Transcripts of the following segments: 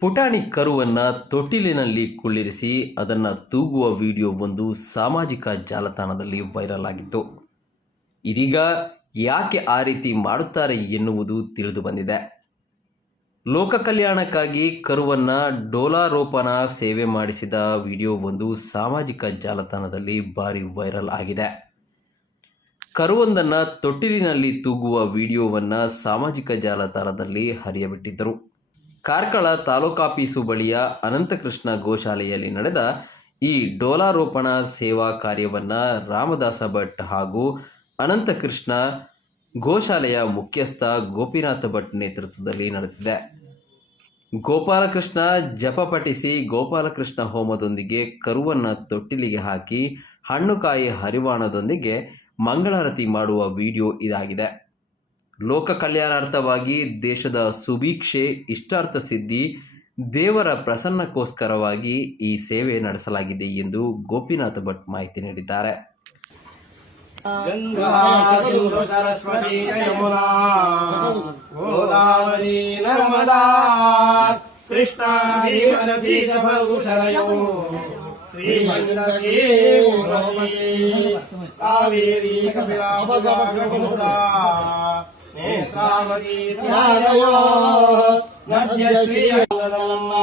ಪುಟಾಣಿ ಕರುವನ್ನು ತೊಟ್ಟಿಲಿನಲ್ಲಿ ಕುಳ್ಳಿರಿಸಿ ಅದನ್ನು ತೂಗುವ ವಿಡಿಯೋ ಒಂದು ಸಾಮಾಜಿಕ ಜಾಲತಾಣದಲ್ಲಿ ವೈರಲ್ ಆಗಿತ್ತು. ಇದೀಗ ಯಾಕೆ ಆ ರೀತಿ ಮಾಡುತ್ತಾರೆ ಎನ್ನುವುದು ತಿಳಿದು ಬಂದಿದೆ. ಲೋಕ ಕಲ್ಯಾಣಕ್ಕಾಗಿ ಕರುವನ್ನು ಡೋಲಾರೋಪಣ ಸೇವೆ ಮಾಡಿಸಿದ ವಿಡಿಯೋ ಒಂದು ಸಾಮಾಜಿಕ ಜಾಲತಾಣದಲ್ಲಿ ಭಾರಿ ವೈರಲ್ ಆಗಿದೆ. ಕರುವೊಂದನ್ನು ತೊಟ್ಟಿಲಿನಲ್ಲಿ ತೂಗುವ ವಿಡಿಯೋವನ್ನು ಸಾಮಾಜಿಕ ಜಾಲತಾಣದಲ್ಲಿ ಹರಿಯಬಿಟ್ಟಿದ್ದರು. ಕಾರ್ಕಳ ತಾಲೂಕಾಫೀಸು ಬಳಿಯ ಅನಂತಕೃಷ್ಣ ಗೋಶಾಲೆಯಲ್ಲಿ ನಡೆದ ಈ ಡೋಲಾರೋಪಣ ಸೇವಾ ಕಾರ್ಯವನ್ನು ರಾಮದಾಸ ಭಟ್ ಹಾಗೂ ಅನಂತಕೃಷ್ಣ ಗೋಶಾಲೆಯ ಮುಖ್ಯಸ್ಥ ಗೋಪಿನಾಥ ಭಟ್ ನೇತೃತ್ವದಲ್ಲಿ ನಡೆದಿದೆ. ಗೋಪಾಲಕೃಷ್ಣ ಜಪ ಪಠಿಸಿ ಗೋಪಾಲಕೃಷ್ಣ ಹೋಮದೊಂದಿಗೆ ಕರುವನ್ನು ತೊಟ್ಟಿಲಿಗೆ ಹಾಕಿ ಹಣ್ಣುಕಾಯಿ ಹರಿವಾಣದೊಂದಿಗೆ ಮಂಗಳಾರತಿ ಮಾಡುವ ವಿಡಿಯೋ ಇದಾಗಿದೆ. ಲೋಕ ಕಲ್ಯಾಣಾರ್ಥವಾಗಿ ದೇಶದ ಸುಭೀಕ್ಷೆ, ಇಷ್ಟಾರ್ಥ ಸಿದ್ಧಿ, ದೇವರ ಪ್ರಸನ್ನಕ್ಕೋಸ್ಕರವಾಗಿ ಈ ಸೇವೆ ನಡೆಸಲಾಗಿದೆ ಎಂದು ಗೋಪಿನಾಥ ಭಟ್ ಮಾಹಿತಿ ನೀಡಿದ್ದಾರೆ. नेत्रावती ध्यानयो नद्य श्रीयङ्गलम्मा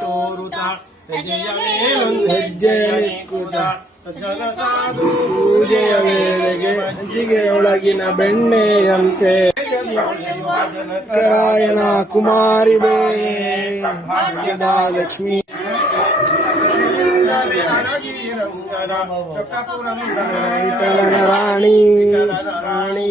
ತೋರುತ ಹೆಜ್ಜೆಯ ಮೇಲೊಂದು ಹೆಜ್ಜೆಯ ನಿಕ್ಕುತ. ಸಜ್ಜನ ಸಾಧು ಪೂಜೆಯ ವೇಳೆಗೆ ಒಳಗಿನ ಬೆಣ್ಣೆಯಂತೆ. ರಾಯನ ಕುಮಾರಿ ಬೇರೆ ಭಾಗ್ಯದ ಲಕ್ಷ್ಮೀ. ರಾಣಿ ರಾಣಿ.